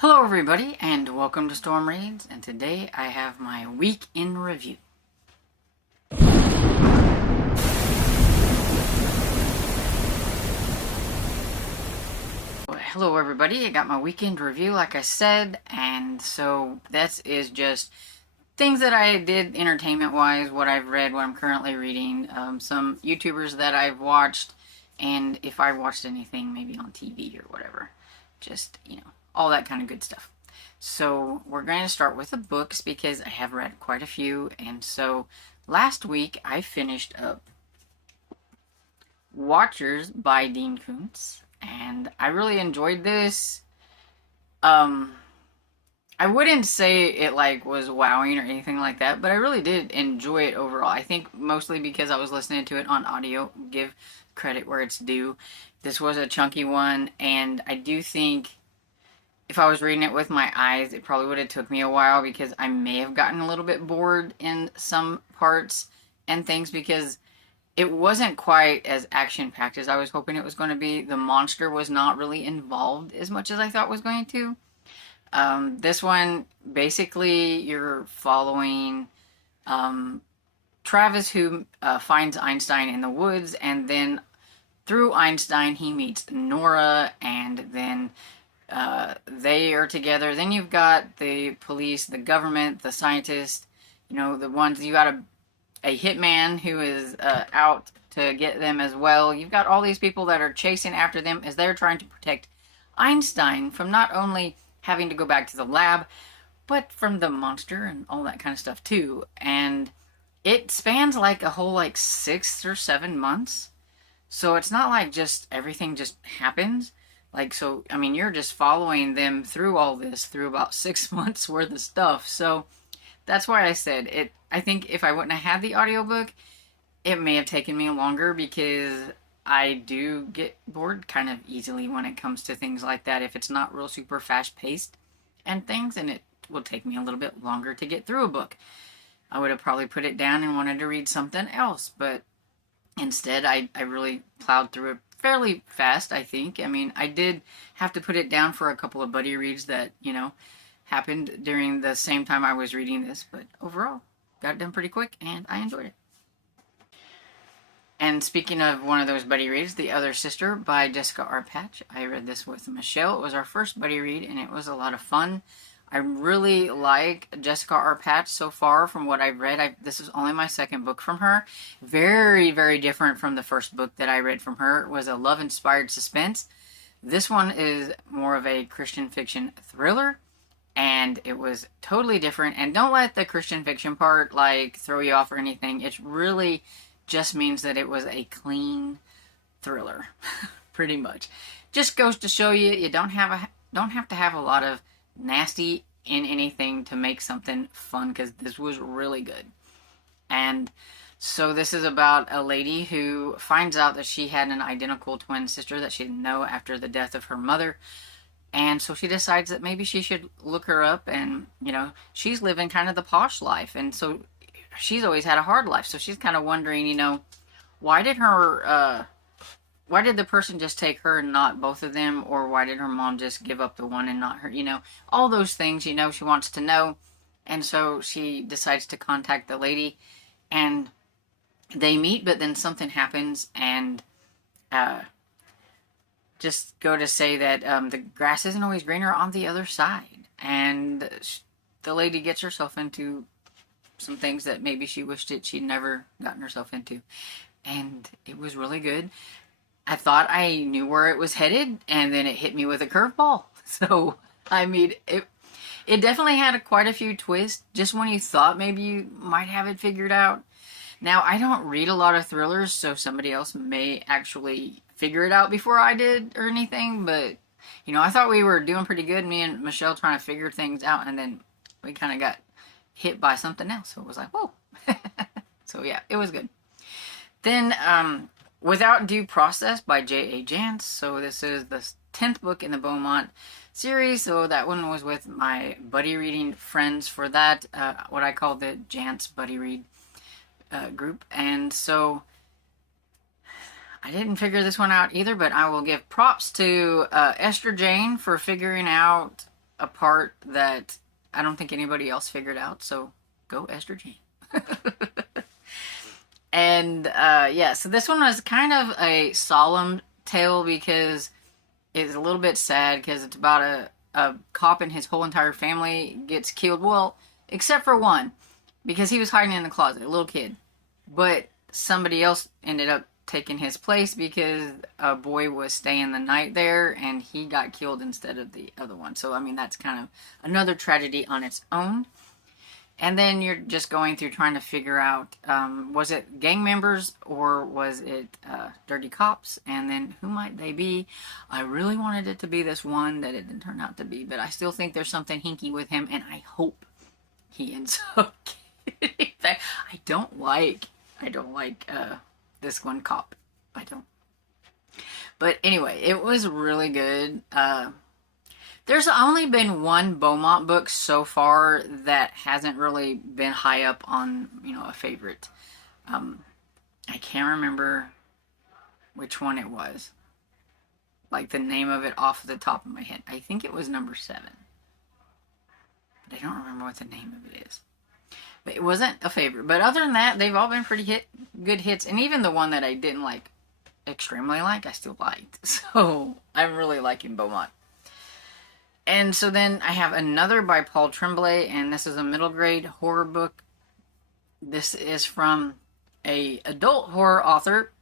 Hello everybody and welcome to Storm Reads, and today I have my week in review. Hello everybody, I got my weekend review like I said, and so this is just things that I did entertainment wise, what I've read, what I'm currently reading, some YouTubers that I've watched, and if I watched anything maybe on TV or whatever. Just, all that kind of good stuff. So we're going to start with the books because I have read quite a few. And so last week I finished up Watchers by Dean Koontz, and I really enjoyed this. I wouldn't say it was wowing or anything like that, but I really did enjoy it overall. I think mostly because I was listening to it on audio. Give credit where it's due. This was a chunky one, and I do think if I was reading it with my eyes, it probably would have took me a while because I may have gotten a little bit bored in some parts and things because it wasn't quite as action-packed as I was hoping it was going to be. The monster was not really involved as much as I thought it was going to. This one, basically, you're following Travis, who finds Einstein in the woods, and then through Einstein, he meets Nora, and then they are together. Then you've got the police, the government, the scientists, the ones, you got a hitman who is out to get them as well. You've got all these people that are chasing after them as they're trying to protect Einstein from not only having to go back to the lab, but from the monster and all that kind of stuff too. And it spans like a whole 6 or 7 months. So it's not like just everything just happens. So, I mean, you're just following them through all this, through about 6 months worth of stuff. So that's why I said it. I think if I wouldn't have had the audiobook, it may have taken me longer because I do get bored kind of easily when it comes to things like that. If it's not real super fast paced and things, and it will take me a little bit longer to get through a book. I would have probably put it down and wanted to read something else, but instead I really plowed through it fairly fast, I think. I mean, I did have to put it down for a couple of buddy reads that, happened during the same time I was reading this, but overall, got it done pretty quick, and I enjoyed it. And speaking of one of those buddy reads, The Other Sister by Jessica R. Patch. I read this with Michelle. It was our first buddy read, and it was a lot of fun. I really like Jessica R. Patch so far from what I've read. This is only my second book from her. Very, very different from the first book that I read from her. It was a love-inspired suspense. This one is more of a Christian fiction thriller, and it was totally different. And don't let the Christian fiction part throw you off or anything. It really just means that it was a clean thriller, pretty much. Just goes to show you you don't have to have a lot of nasty in anything to make something fun, because this was really good. And so this is about a lady who finds out that she had an identical twin sister that she didn't know after the death of her mother. And so she decides that maybe she should look her up, and she's living kind of the posh life, and so she's always had a hard life. So she's kind of wondering, why did the person just take her and not both of them? Or why did her mom just give up the one and not her? All those things, she wants to know. And so she decides to contact the lady, and they meet, but then something happens, and just go to say that the grass isn't always greener on the other side. And the lady gets herself into some things that maybe she wished she'd never gotten herself into. And it was really good. I thought I knew where it was headed, and then it hit me with a curveball. So, I mean, it definitely had quite a few twists, just when you thought maybe you might have it figured out. Now, I don't read a lot of thrillers, so somebody else may actually figure it out before I did or anything, but, I thought we were doing pretty good, me and Michelle trying to figure things out, and then we kind of got hit by something else, so it was like, whoa. So, yeah, it was good. Then, Without Due Process by J.A. Jance. So this is the 10th book in the Beaumont series. So that one was with my buddy reading friends for that, what I call the Jance buddy read group. And so I didn't figure this one out either, but I will give props to Esther Jane for figuring out a part that I don't think anybody else figured out. So go Esther Jane. And yeah, so this one was kind of a solemn tale because it's a little bit sad because it's about a cop and his whole entire family gets killed. Well, except for one, because he was hiding in the closet, a little kid. But somebody else ended up taking his place because a boy was staying the night there and he got killed instead of the other one. So, I mean, that's kind of another tragedy on its own. And then you're just going through trying to figure out, was it gang members or was it dirty cops? And then who might they be? I really wanted it to be this one that it didn't turn out to be, but I still think there's something hinky with him, and I hope he ends up getting back. I don't like this one cop. I don't. But anyway, it was really good. There's only been one Beaumont book so far that hasn't really been high up on, a favorite. I can't remember which one it was. Like the name of it off the top of my head. I think it was number 7. But I don't remember what the name of it is. But it wasn't a favorite. But other than that, they've all been pretty good hits. And even the one that I didn't extremely like, I still liked. So I'm really liking Beaumont. And so then I have another by Paul Tremblay, and this is a middle grade horror book. This is from a adult horror author.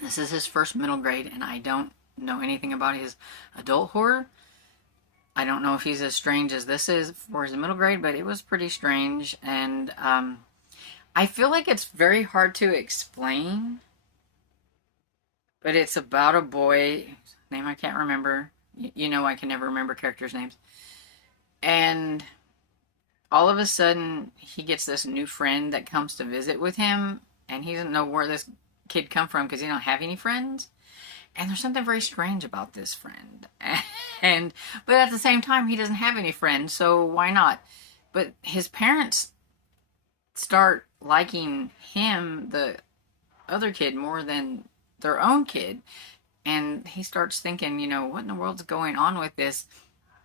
This is his first middle grade, and I don't know anything about his adult horror. I don't know if he's as strange as this is for his middle grade, but it was pretty strange. And I feel like it's very hard to explain. But it's about a boy, whose name I can't remember. I can never remember characters' names. And all of a sudden, he gets this new friend that comes to visit with him, and he doesn't know where this kid come from because he don't have any friends. And there's something very strange about this friend. But at the same time, he doesn't have any friends, so why not? But his parents start liking him, the other kid, more than their own kid. And he starts thinking, what in the world's going on with this?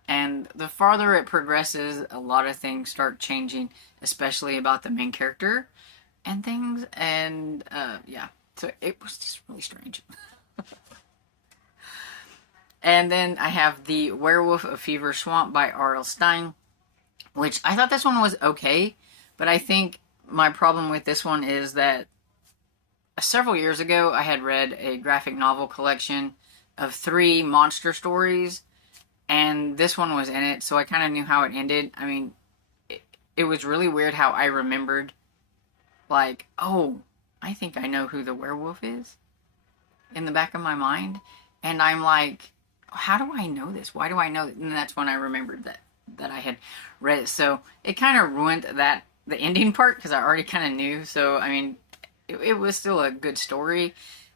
And the farther it progresses, a lot of things start changing, especially about the main character and things. And, yeah, so it was just really strange. And then I have The Werewolf of Fever Swamp by R.L. Stine, which I thought this one was okay. But I think my problem with this one is that several years ago, I had read a graphic novel collection of 3 monster stories, and this one was in it, so I kind of knew how it ended. I mean, it was really weird how I remembered, oh, I think I know who the werewolf is, in the back of my mind, and I'm like, how do I know this? Why do I know that? And that's when I remembered that I had read it, so it kind of ruined the ending part, because I already kind of knew, so, I mean, it was still a good story.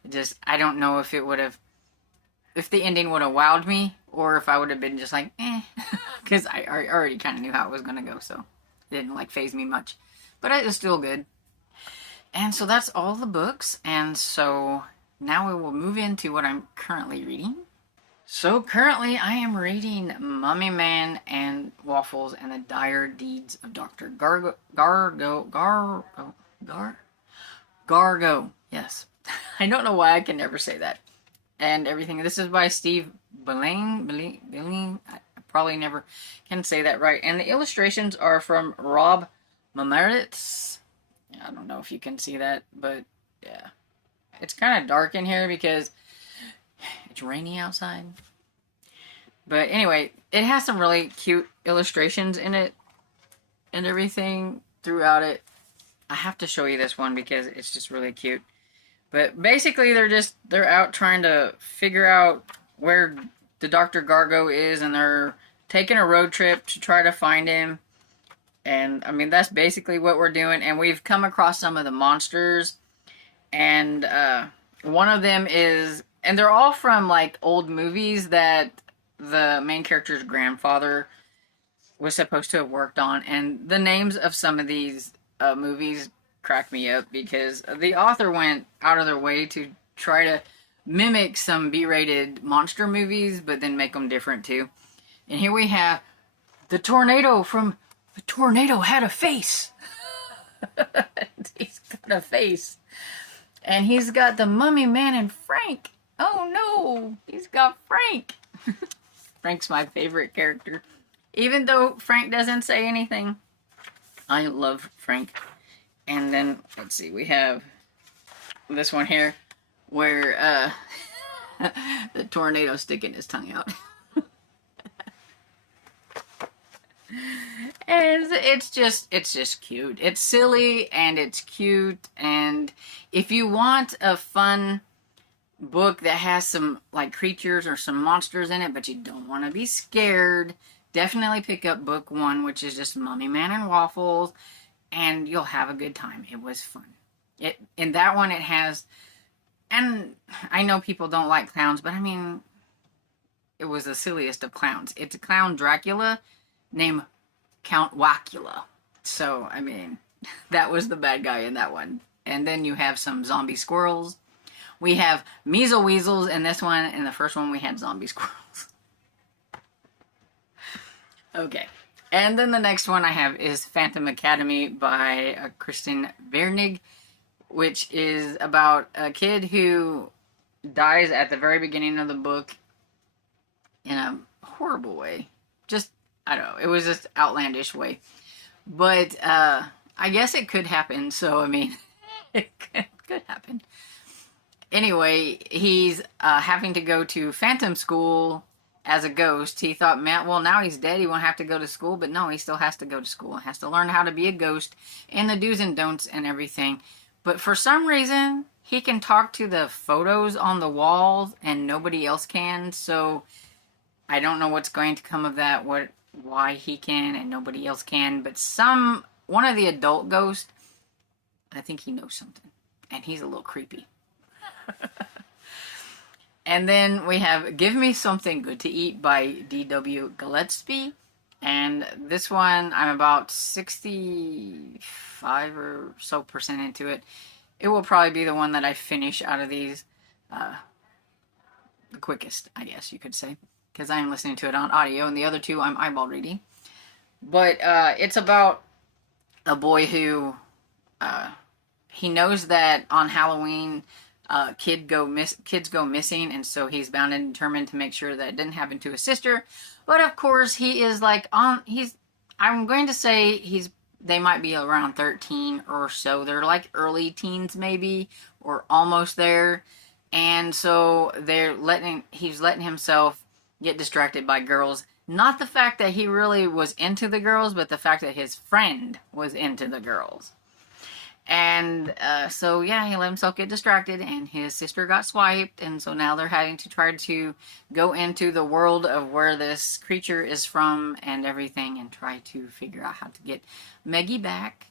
Just, I don't know if if the ending would have wowed me, or if I would have been just like, because I already kind of knew how it was going to go, so it didn't, faze me much. But it was still good. And so that's all the books, and so now we will move into what I'm currently reading. So currently I am reading Mummy Man and Waffles and the Dire Deeds of Dr. Gargo, yes. I don't know why I can never say that. And everything. This is by Steve Billing. I probably never can say that right. And the illustrations are from Rob Mamaritz. I don't know if you can see that, but yeah. It's kind of dark in here because it's rainy outside. But anyway, it has some really cute illustrations in it and everything throughout it. I have to show you this one because it's just really cute. But basically, they're out trying to figure out where the Dr. Gargo is, and they're taking a road trip to try to find him. And, I mean, that's basically what we're doing. And we've come across some of the monsters. And one of them is... And they're all from, old movies that the main character's grandfather was supposed to have worked on. And the names of some of these movies crack me up because the author went out of their way to try to mimic some B-rated monster movies, but then make them different too. And here we have the tornado had a face. He's got a face. And he's got the Mummy Man and Frank. Oh no, he's got Frank. Frank's my favorite character. Even though Frank doesn't say anything, I love Frank. And then, let's see, we have this one here where the tornado sticking his tongue out. And it's just cute. It's silly and it's cute. And if you want a fun book that has some like creatures or some monsters in it, but you don't want to be scared, definitely pick up book 1, which is just Mummy Man and Waffles, and you'll have a good time. It was fun. In that one it has, and I know people don't like clowns, but I mean, it was the silliest of clowns. It's a clown Dracula named Count Wacula. So, I mean, that was the bad guy in that one. And then you have some zombie squirrels. We have measle weasels in this one. In the first one, we had zombie squirrels. Okay. And then the next one I have is Phantom Academy by Kristen Vernig, which is about a kid who dies at the very beginning of the book in a horrible way. Just, I don't know. It was just outlandish way. But I guess it could happen. So, I mean, it could happen. Anyway, he's having to go to Phantom School as a ghost. He thought, man, well, now he's dead. He won't have to go to school. But no, he still has to go to school. He has to learn how to be a ghost and the do's and don'ts and everything. But for some reason, he can talk to the photos on the walls and nobody else can. So I don't know what's going to come of that, why he can and nobody else can. But one of the adult ghosts, I think he knows something. And he's a little creepy. And then we have Give Me Something Good to Eat by D.W. Gillespie. And this one, I'm about 65 or so percent into it. It will probably be the one that I finish out of these the quickest, I guess you could say. Because I'm listening to it on audio, and the other two I'm eyeball reading. But it's about a boy who he knows that on Halloween kids go missing, and so he's bound and determined to make sure that it didn't happen to his sister. But of course, he is like I'm going to say they might be around 13 or so. They're like early teens maybe, or almost there. And so he's letting himself get distracted by girls. Not the fact that he really was into the girls, but the fact that his friend was into the girls. And so, yeah, he let himself get distracted, and his sister got swiped, and so now they're having to try to go into the world of where this creature is from and everything, and try to figure out how to get Meggie back.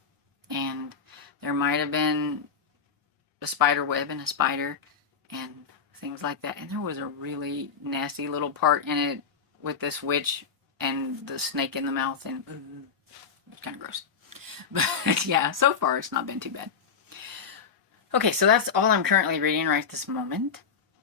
And there might have been a spider web and a spider and things like that. And there was a really nasty little part in it with this witch and the snake in the mouth, and it's kind of gross. But yeah, so far it's not been too bad. Okay, so that's all I'm currently reading right this moment.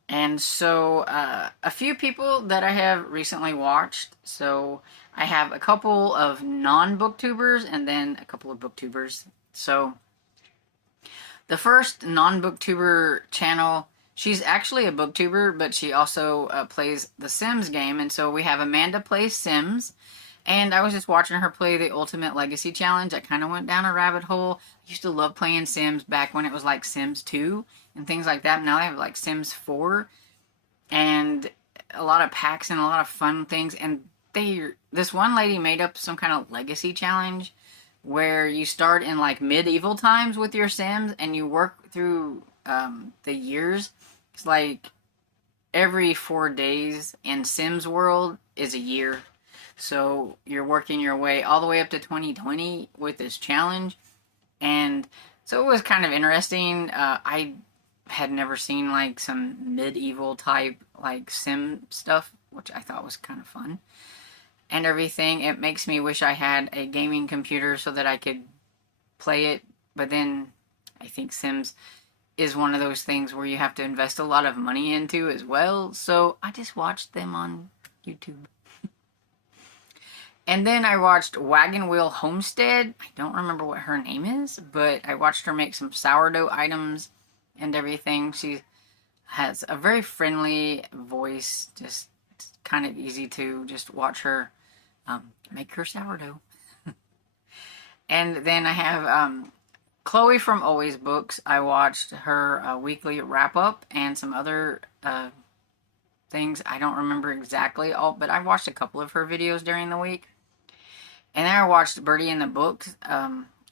And so a few people that I have recently watched. So I have a couple of non-booktubers and then a couple of booktubers. So the first non-booktuber channel, she's actually a booktuber, but she also plays the Sims game. And so we have Amanda Plays Sims. And I was just watching her play the Ultimate Legacy Challenge. I kind of went down a rabbit hole. I used to love playing Sims back when it was like Sims 2 and things like that. Now they have like Sims 4 and a lot of packs and a lot of fun things. And this one lady made up some kind of legacy challenge where you start in like medieval times with your Sims and you work through the years. It's like every 4 days in Sims world is a year. So you're working your way all the way up to 2020 with this challenge. And so it was kind of interesting. I had never seen like some medieval type like Sim stuff, which I thought was kind of fun. And everything. It makes me wish I had a gaming computer so that I could play it. But then I think Sims is one of those things where you have to invest a lot of money into as well. So I just watched them on YouTube. And then I watched Wagon Wheel Homestead. I don't remember what her name is, but I watched her make some sourdough items and everything. She has a very friendly voice, just kind of easy to just watch her make her sourdough. And then I have Chloe from Always Books. I watched her weekly wrap-up and some other things. I don't remember exactly all, but I watched a couple of her videos during the week. And then I watched Birdie in the Books.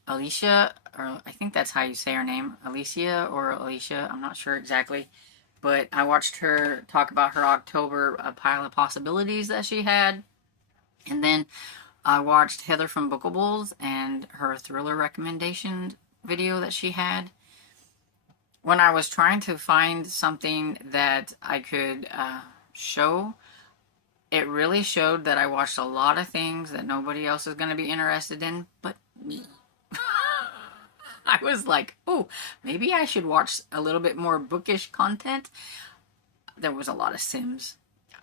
Alicia, or I think that's how you say her name. Alicia or Alicia, I'm not sure exactly. But I watched her talk about her October pile of possibilities that she had. And then I watched Heather from Bookables and her thriller recommendation video that she had. When I was trying to find something that I could show, it really showed that I watched a lot of things that nobody else is going to be interested in but me. I was like, oh, maybe I should watch a little bit more bookish content. There was a lot of Sims.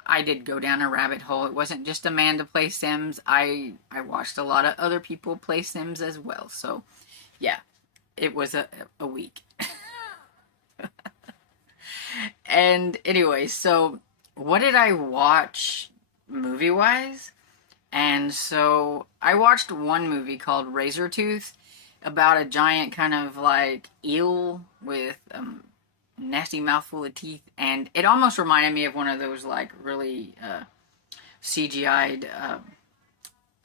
I did go down a rabbit hole. It wasn't just Amanda play Sims. I watched a lot of other people play Sims as well. So, yeah, it was a week. And anyway, so what did I watch movie-wise? And so I watched one movie called Razortooth, about a giant kind of like eel with nasty mouthful of teeth, and it almost reminded me of one of those like really CGI'd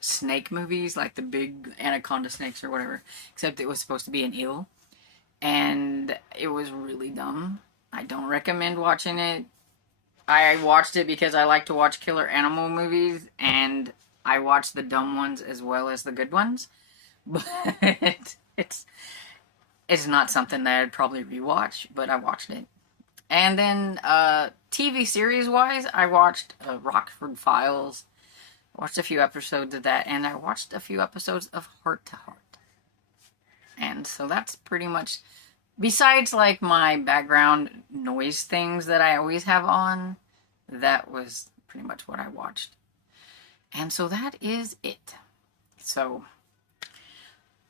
snake movies, like the big anaconda snakes or whatever, except it was supposed to be an eel, and it was really dumb. I don't recommend watching it. I watched it because I like to watch killer animal movies, and I watch the dumb ones as well as the good ones. But it's not something that I'd probably rewatch, but I watched it. And then TV series wise, I watched Rockford Files. Watched a few episodes of that, and I watched a few episodes of Heart to Heart. And so that's pretty much, besides like my background noise things that I always have on, that was pretty much what I watched. And so that is it. So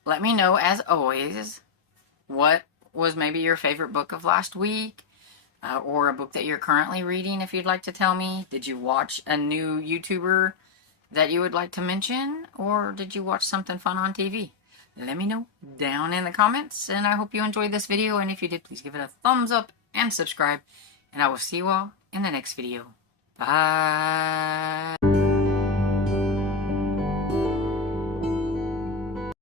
let me know, as always, what was maybe your favorite book of last week, or a book that you're currently reading, if you'd like to tell me. Did you watch a new YouTuber that you would like to mention, or did you watch something fun on TV? Let me know down in the comments, and I hope you enjoyed this video, and if you did, please give it a thumbs up and subscribe, and I will see you all in the next video. Bye!